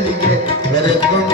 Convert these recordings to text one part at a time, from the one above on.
ಬೆಳಿಗ್ಗೆ ಬೆರೆಕೊಂಡು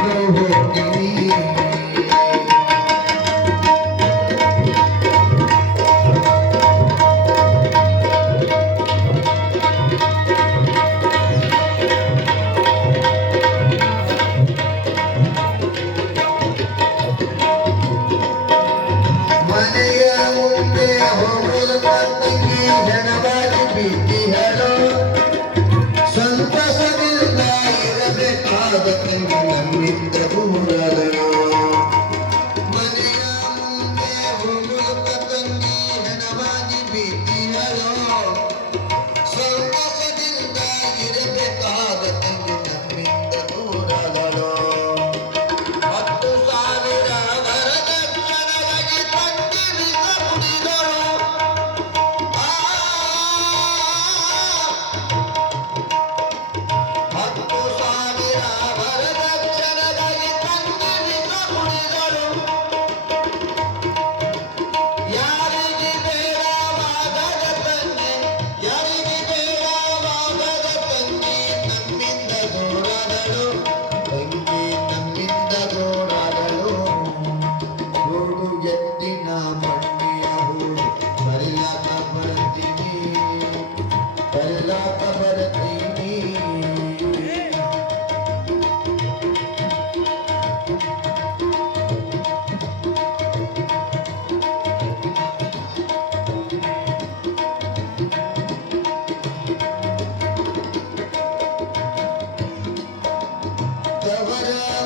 Tavara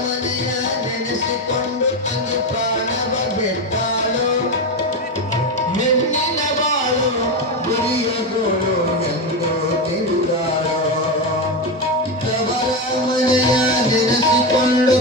mania, nem se pondo tanto para. one.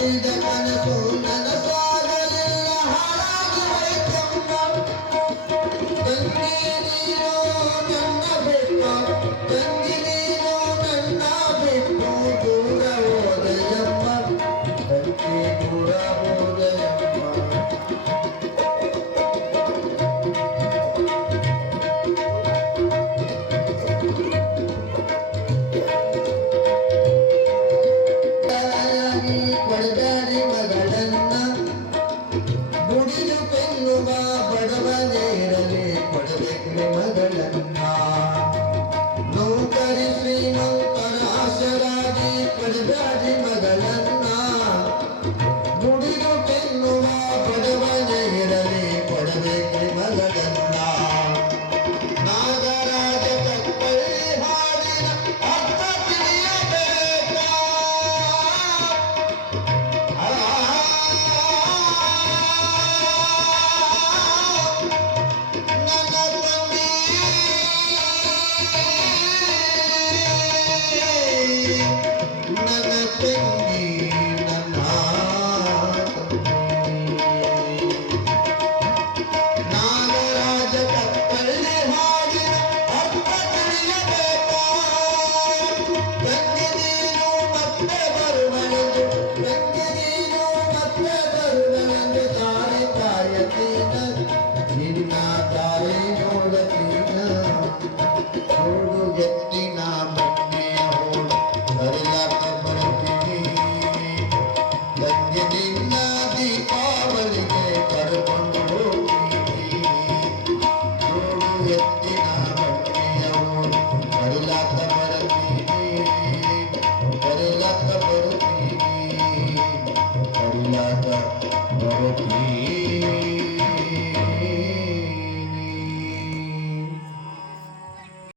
ಕಟ್ಟಿದ ಕನಸು ನನಸಾಗಲಿಲ್ಲ ಹಾಳಾಗಿ ಹೋಯ್ತಮ್ಮ ತಂಗಿ ನೀನು ನನ್ನ ಬೆಟ್ಟ ನೀನು ನನ್ನ ಬೆಟ್ಟ Lord.